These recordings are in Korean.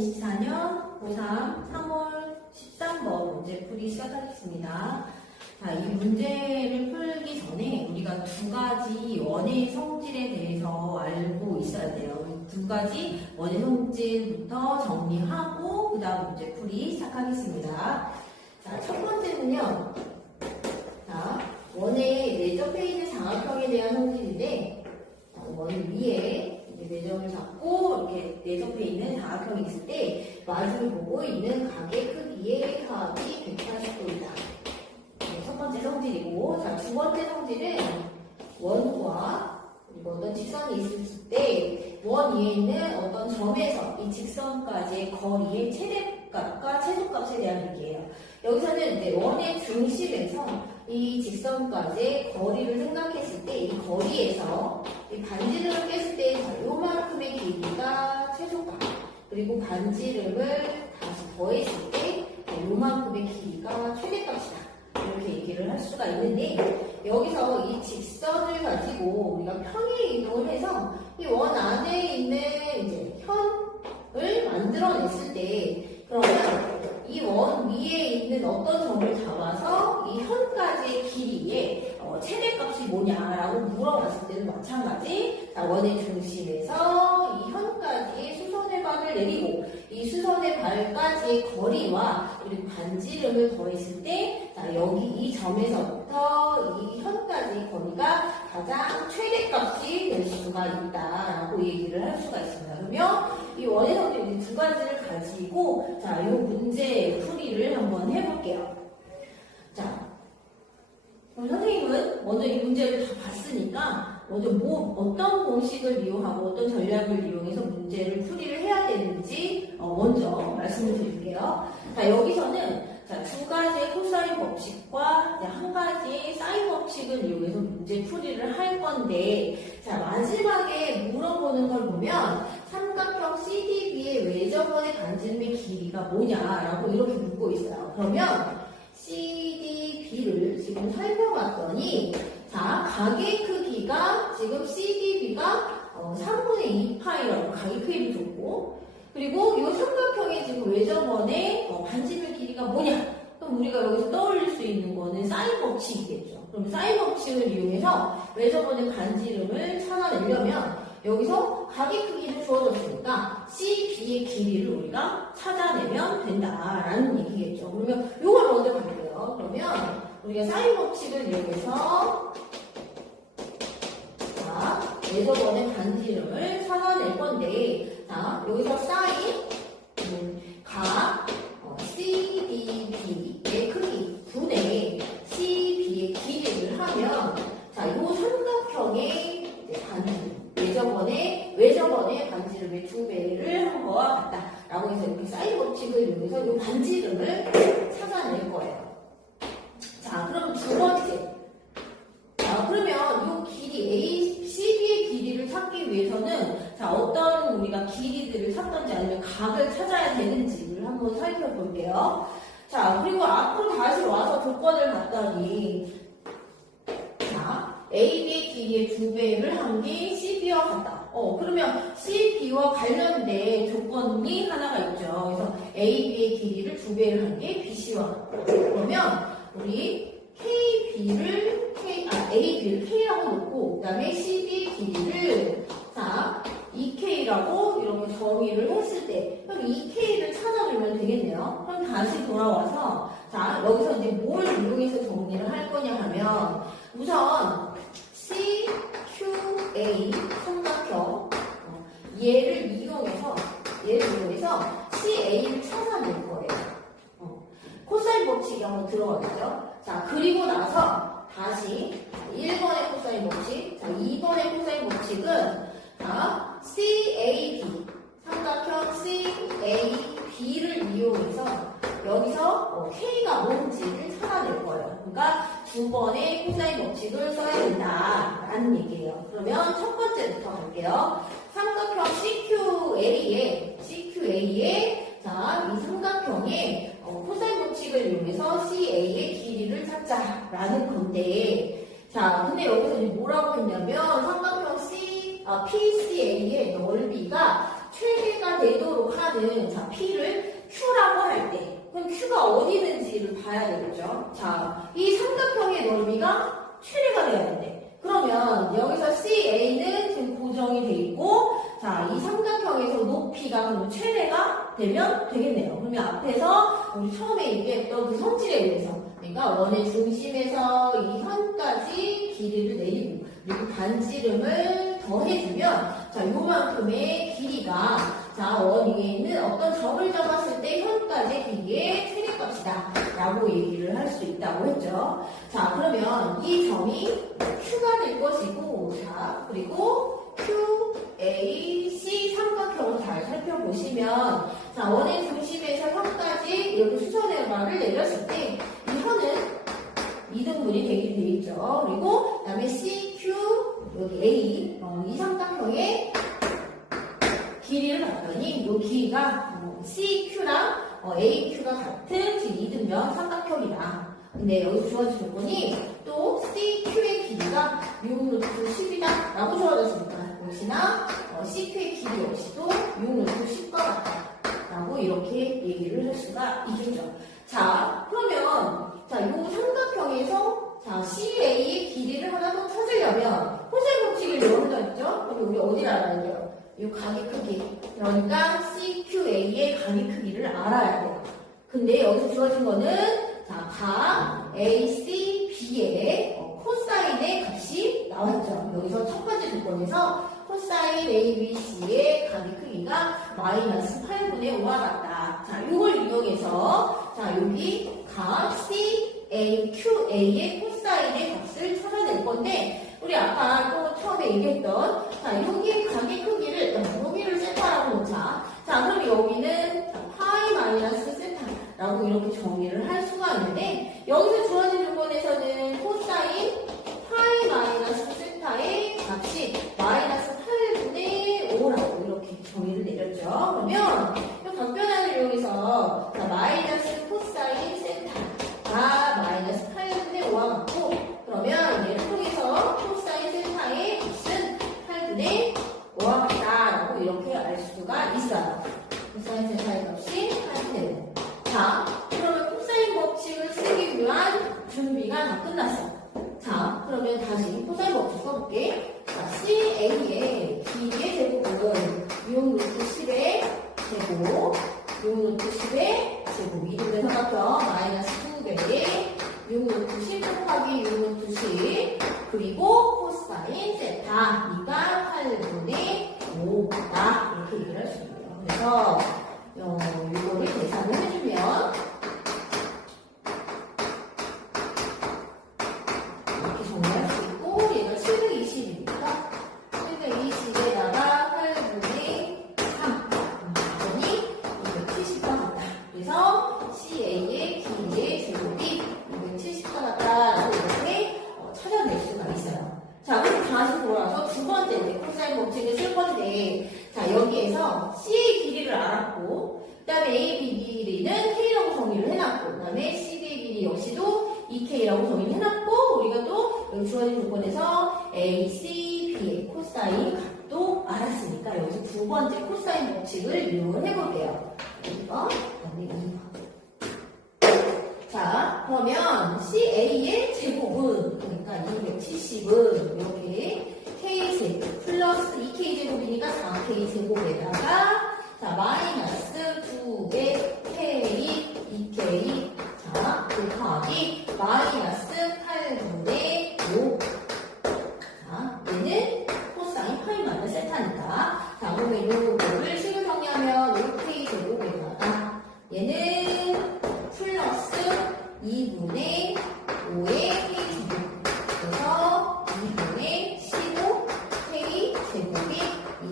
2024년 고3 3월 13번 문제 풀이 시작하겠습니다. 자, 이 문제를 풀기 전에 우리가 두 가지 원의 성질에 대해서 알고 있어야 돼요. 이 두 가지 원의 성질부터 정리하고 그 다음 문제 풀이 시작하겠습니다. 자, 첫 번째는요. 자, 원의 내접해 있는 장학형에 대한 성질인데, 원 위에 내점을 잡고 이렇게 내접해 있는 장학형이 있을 때 마주를 보고 있는 각의 크기의 합이 180도이다. 첫 번째 성질이고, 자, 두 번째 성질은 원과 그리고 어떤 직선이 있을 때 원 위에 있는 어떤 점에서 이 직선까지의 거리의 최대값과 최소값에 대한 얘기예요. 여기서는 이제 원의 중심에서 이 직선까지의 거리를 생각했을 때 이 거리에서 이 반지름을 깼을 때 요만큼의 길이가 최소값, 그리고 반지름을 다시 더했을 때 요만큼의 길이가 최대값이다. 이렇게 얘기를 할 수가 있는데, 여기서 이 직선을 가지고 우리가 평행 이동을 해서 이 원 안에 있는 이제 현을 만들어냈을 때, 그러면 이 원 위에 있는 어떤 점을 잡아서 이 현까지의 길이의 최대값이 뭐냐라고 물어봤을 때는 마찬가지. 자, 원의 중심에서 이 현까지의 수선의 발을 내리고 이 수선의 발까지의 거리와 그리고 반지름을 더했을 때, 자, 여기 이 점에서부터 이 현까지의 거리가 가장 최대값이 될 수가 있다라고 얘기를 할 수가 있습니다. 그러면 이 원의 성질 두 가지를 가지고, 자, 이 문제 풀이를 한번 해볼게요. 자, 그럼 선생님은 먼저 이 문제를 다 봤으니까 먼저 어떤 공식을 이용하고 어떤 전략을 이용해서 문제를 풀이를 해야 되는지 먼저 말씀을 드릴게요. 자, 여기서는 자, 두 가지의 코사인 법칙과 한 가지의 사인 법칙을 이용해서 문제 풀이를 할 건데, 자, 마지막에 물어보는 걸 보면 삼각형 CDB의 외접원의 반지름의 길이가 뭐냐라고 이렇게 묻고 있어요. 그러면 CDB를 지금 살펴봤더니, 자, 각의 크기가 지금 CDB가 3분의 2파이라고 각의 크기를 줬고, 그리고 이 삼각형의 지금 외접원의 반지름의 길이가 뭐냐? 그럼 우리가 여기서 떠올릴 수 있는 거는 사인 법칙이겠죠. 그럼 사인 법칙을 이용해서 외접원의 반지름을 찾아내려면 여기서 각의 크기를 주어졌으니까 CB의 길이를 우리가 찾아내면 된다라는 얘기겠죠. 그러면 이걸 먼저 볼게요. 그러면 우리가 사인 법칙을 이용해서 자, 외접원의 반지름을 찾아낼 건데, 자, 여기서 사인 각 CDB의 크기 분의 CB의 길이를 하면, 자, 이 삼각형의 외접원의 반지름의 2배를 한 거와 같다라고 해서 이렇게 사인 법칙을 이용해서 이 반지름을 찾아낼 거예요. 자, 그럼 두 번째. 자, 그러면 이 길이 CB의 길이를 찾기 위해서는 자, 어떤 우리가 길이들을 찾던지 아니면 각을 찾아야 되는지를 한번 살펴볼게요. 자, 그리고 앞으로 다시 와서 조건을 봤더니, 자, AB의 길이의 2배를 한 게 CB와 같다. 그러면 CB와 관련된 조건이 하나가 있죠. 그래서 AB의 길이를 2배를 한 게 BC와 같다. 그러면 우리 AB를 K라고 놓고, 그 다음에 CD 길이를, 자, 2K라고 이렇게 정의를 했을 때, 그럼 2K를 찾아주면 되겠네요. 그럼 다시 돌아와서, 자, 여기서 이제 뭘 이용해서 정리를 할 거냐 하면, 우선, CQA 삼각형, 얘를 이용해서 CA를 찾아낼 거예요. 코사인 법칙이 한번 들어가겠죠? 자, 그리고 나서 다시 1번의 코사인 법칙, 자, 2번의 코사인 법칙은 자, CAB, 삼각형 CAB를 이용해서 여기서 K가 뭔지를 찾아낼 거예요. 그러니까 두 번의 코사인 법칙을 써야 된다라는 얘기예요. 그러면 첫 번째부터 갈게요. 삼각형 CQA에 자, 이 삼각형의 코사인 법칙을 이용해서 CA의 길이를 찾자라는 건데, 자, 근데 여기서 이제 뭐라고 했냐면 삼각형 PCA의 넓이가 최대가 되도록 하는 자 P를 Q라고 할 때 그럼 Q가 어디 있는지를 봐야 되겠죠. 자, 이 삼각형의 넓이가 최대가 돼야 된대. 그러면 여기서 CA는 지금 고정이 돼 있고 자, 이 삼각형에서 높이가 그럼 최대가 되면 되겠네요. 그러면 앞에서 우리 처음에 얘기했던 그 성질에 의해서 그러니까 원의 중심에서 이 현까지 길이를 내리고 그리고 반지름을 더해주면 자, 요만큼의 길이가 자, 원 위에 있는 어떤 점을 잡았을 때 현까지의 길이의 최대값이다 라고 얘기를 할 수 있다고 했죠. 자, 그러면 이 점이 Q가 될 것이고 자, 그리고 Q, A, C 삼각형을 잘 살펴보시면 자, 원의 중심에서 현까지 이렇게 수선의 말을 내렸을 때 이 현은 이등분이 되게 돼 있죠. 그리고 그 다음에 C, Q, 여기 A 이 삼각형의 길이를 봤더니 이 길이가 CQ랑 AQ가 같은 지금 이등변 삼각형이다. 근데 여기서 주어진 조건이 또 CQ의 길이가 6루트 10이다 라고 주어졌으니까 역시나 CQ의 길이 역시도 6루트 10과 같다 라고 이렇게 얘기를 할 수가 있겠죠. 자, 그러면 자, 이 삼각형에서 자, CA의 길이를 하나 더 찾으려면 코사인 법칙을 외운다 했죠? 그럼 우리 어디를 알아야 돼요? 이 각의 크기. 그러니까 CQA의 각의 크기를 알아야 돼요. 근데 여기서 주어진 거는 자, 각 ACB의 코사인의 값이 나왔죠. 여기서 첫 번째 조건에서 코사인 ABC의 각의 크기가 마이너스 8분의 5와 같다. 자, 이걸 이용해서 자, 여기 각 CAQA의 코사인의 값을 찾아낼 건데 우리 아까 또 처음에 얘기했던 자, 여기 각의 크기를 여기를 세타라고 놓자. 자, 그럼 여기는 파이 마이너스 세타라고 이렇게 정의를 할 수가 있는데 여기서 주어진 조건에서는 코사인 파이 마이너스 세타의 값이 마이너스 8분의 5라고 이렇게 정의를 내렸죠. 그러면 이 각변환을 이용해서 자, 마이너스 코사인 세타가 마이너스 8분의 5와 같고 그러면 얘를 통해서 코사인 세타의 값은 8분의 5와 같다라고 이렇게 알 수가 있어요. 코사인 세타의 값이 8분의 5. 자, 그러면 코사인 법칙을 쓰기 위한 준비가 다 끝났어. 자, 그러면 다시 코사인 법칙 써볼게. 자, CA의 길이의 제곱은 6루트 10의 제곱, 6루트 10의 제곱, 이등변 삼각형 마이너스 2배의 6루트 10 곱하기 6루트 10 그리고 코사인 세타 이가 8분의 5다 이렇게 얘기를 할 수 있어요. 그래서 이거를 계산을 해주면 이렇게 정리할 수 있고 얘가 720이니까 720에다가 8분의 3 그러니 270과 같다. 그래서 CA의 길이의 제곱이 270과 같다라고 이렇게 찾아낼 수가 있어요. 자, 그럼 다시 돌아와서 두 번째 코사인 법칙을 쓸 건데 자, 여기에서 C의 길이를 알았고 그 다음에 AB 길이는 K라고 정의를 해놨고 그 다음에 CB의 길이 역시도 2K라고 정의를 해놨고 우리가 또 여기 주어진 조건에서 ACB의 코사인 값도 알았으니까 여기서 두 번째 코사인 법칙을 이용을 해볼게요. 1번, 그 다음에 2번. 자, 그러면 CA의 제곱은 그러니까 270은 이렇게 K제곱 플러스 2K제곱이니까 4K제곱에다가 자, 마이너스 2의 K, 2K 자, 곱하기 마이너스 8분의 5 자, 얘는 코사인 파이 마이너스 세타니까 자, 그러면 이거를 식을 정리하면 5K제곱에다가 얘는 플러스 2분의 5의 K제곱 그래서 2분의 15K제곱이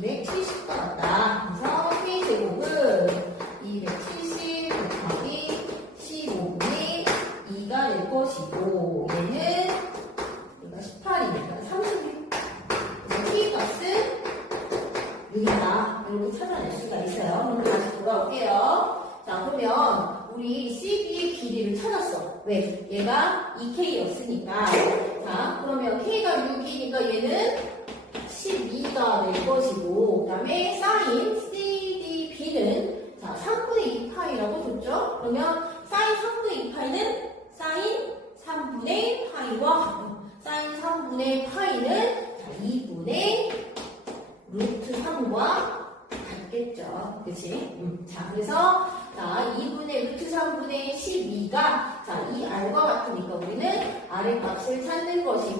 270과 같다. 그래서 K제곱은 270 곱하기 15분의 2가 될 것이고 얘는 얘가 18이니까 36 그래서 K값은 6이다. 이렇게 찾아낼 수가 있어요. 그럼 다시 돌아올게요. 자, 그러면 우리 CB의 길이를 찾았어. 왜? 얘가 2K였으니까. 자, 그러면 K가 6이니까 얘는 12가 될 것이고, 그 다음에 사인 b는 자 3분의 2파이라고 줬죠? 그러면 사인 3분의 2파이는 사인 3분의 파이와 같고 사인 3분의 파이는 자, 2분의 루트 3과 같겠죠. 그치? 자, 그래서 자 2분의 루트 3분의 12가 자, 이 r과 같으니까 우리는 r의 값을 찾는 것이